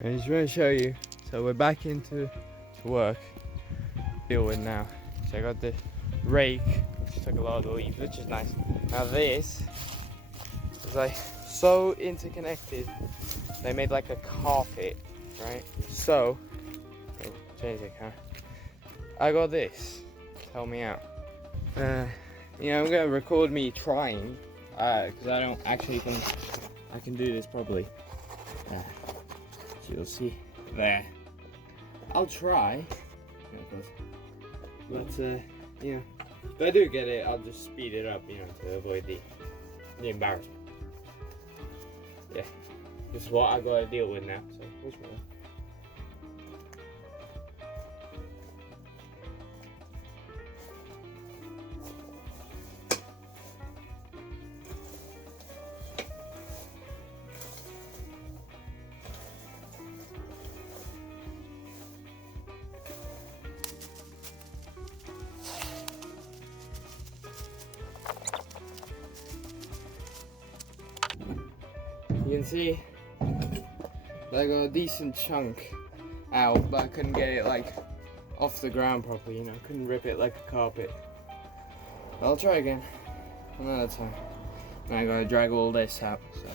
I just want to show you. So we're back into work. Deal with now. So I got the rake, which took a lot of the leaves, which is nice. Now this is like so interconnected. They made like a carpet, right? So, change it, huh? I got this. Help me out. You know, I'm gonna record me trying, because I don't actually think I can do this properly. So you'll see there. I'll try, but you know, if I do get it, I'll just speed it up, you know, to avoid the embarrassment. Yeah, this is what I gotta deal with now. So which one? You can see that I got a decent chunk out, but I couldn't get it like off the ground properly, you know, couldn't rip it like a carpet. I'll try again another time. And I gotta drag all this out, so.